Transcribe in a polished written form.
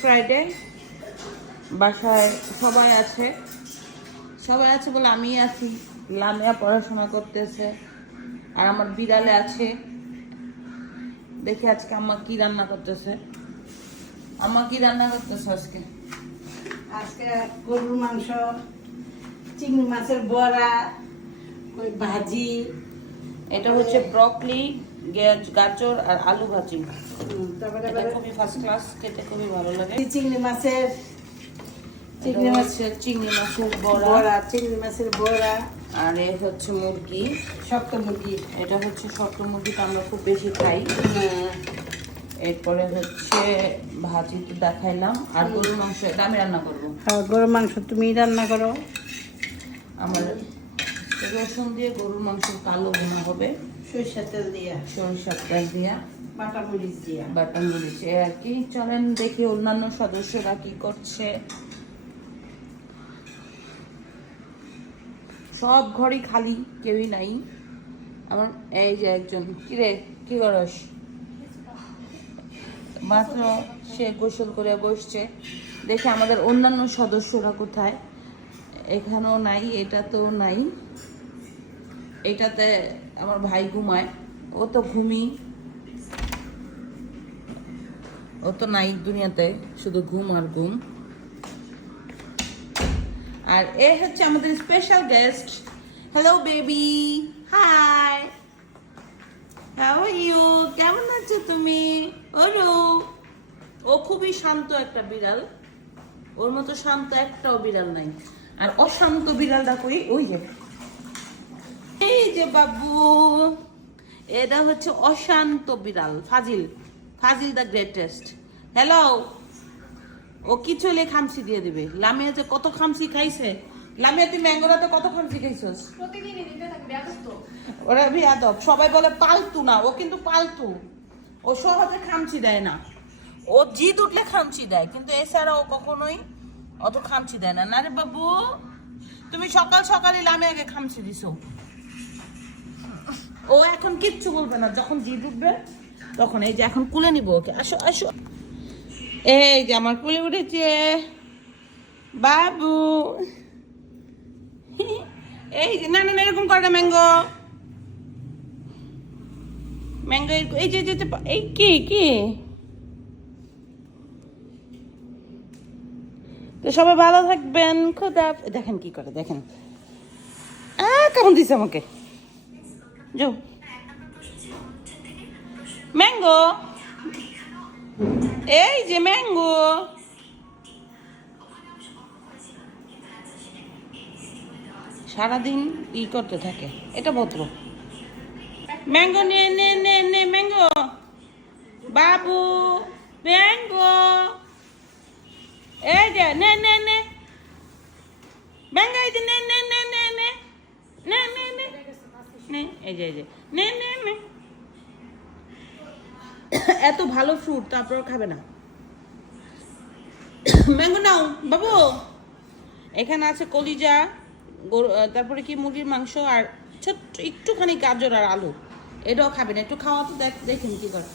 Friday বাসায় সবাই আছে বলে আমি আছি। লামিয়া পড়াশোনা করতেছে আর আমার বিড়ালে আছে। দেখি আজকে আম্মা কি রান্না করতেছে। আজকে গরুর মাংস, চিংড়ি মাছের বড়া, ওই ভাজি। এটা হচ্ছে ব্রকলি, গাজর আর আলু ভাজি। তারপরে এটা খুবই ফার্স্ট ক্লাস, খেতে খুবই ভালো লাগে। চিংড়ি মাছের বড়া আর এ হচ্ছে মুরগি, শক্ত মুরগি। এটা হচ্ছে শক্ত মুরগিটা আমরা খুব বেশি খাই। এরপরে হচ্ছে ভাজি তো দেখাইলাম, আর গরুর মাংস এটা আমি রান্না করবো। গরুর মাংস তুমি রান্না করো। আমার রসুন দিয়ে গরুর মাংস কালো ভুনা হবে, সরিষার তেল দিয়া বাটা মরিচ আর কি। চলেন দেখি অন্যান্য সদস্যরা কি করছে। সব ঘরই খালি, কেউই নাই। আমার এই যে একজন, কিরে কি করস? মাত্র সে গোসল করে বসছে। দেখি আমাদের অন্যান্য সদস্যরা কোথায়। এখানেও নাই, এটাতেও নাই। এটাতে আমার ভাই ঘুমায়, ও তো ও তো নাই দুনিয়াতে, শুধু ঘুম আর ঘুম। আর এ হচ্ছে আমাদের special guest. Hello baby, hi, how are you? কেমন আছো তুমি? ওরু, ও খুবই শান্ত একটা বিড়াল, ওর মতো শান্ত একটাও বিড়াল নাই। আর অশান্ত বিড়ালটা কই, ওই যে এই যে বাবু, এটা হচ্ছে অশান্ত বিড়াল, ফাজিল দ্য গ্রেটেস্ট। হ্যালো, ও কিছু হলে খামচি দিয়ে দিবে। লামিয়া যে কত খামচি খাইছে। লামিয়া তুই ম্যাঙ্গোরাতে কত খামচি খাইছস? ওরা বিয়াদব, সবাই বলে পালতু না, ও কিন্তু পালতু। ও সহজে খামচি দেয় না, ও জিদ উঠলে খামচি দেয়, কিন্তু এছাড়া ও কখনোই অত খামচি দেয় না। না রে বাবু, তুমি সকাল সকালে লামিয়াকে খামচি দিছো। ও এখন কিচ্ছু বলবে না, যখন জিদ উঠবে তখন। এই যে এখন কুলে নিব ওকে, আসো আসো। এই যে আমার কুলে উঠেছে বাবু। এই যে না না না, এরকম করে না ম্যাঙ্গো। এই যে এই কি তো সবাই ভালো থাকবেন, খোদা। দেখেন কি করে, দেখেন কেমন দিছে আমাকে। যাও ম্যাঙ্গো, এই যে ম্যাঙ্গো। সারাদিন ই করতে থাকে, এটা ভদ্র। ম্যাঙ্গো নে নে নে নে, ম্যাঙ্গো বাবু, ম্যাঙ্গো। এই যে নে নে নে ম্যাঙ্গো, এই যে নে নে নে নে নে নে নে নে নে, এই যে নে নে নে। এত ভালো ফ্রুট তারপর খাবে না। ম্যাঙ্গো নাও বাবু। এখানে আছে কলিজা, তারপরে কি মুরগির মাংস, আর ছোট্ট একটুখানি গাজর আর আলু। এটাও খাবে না, একটু খাওয়া তো দেখেন কি করে।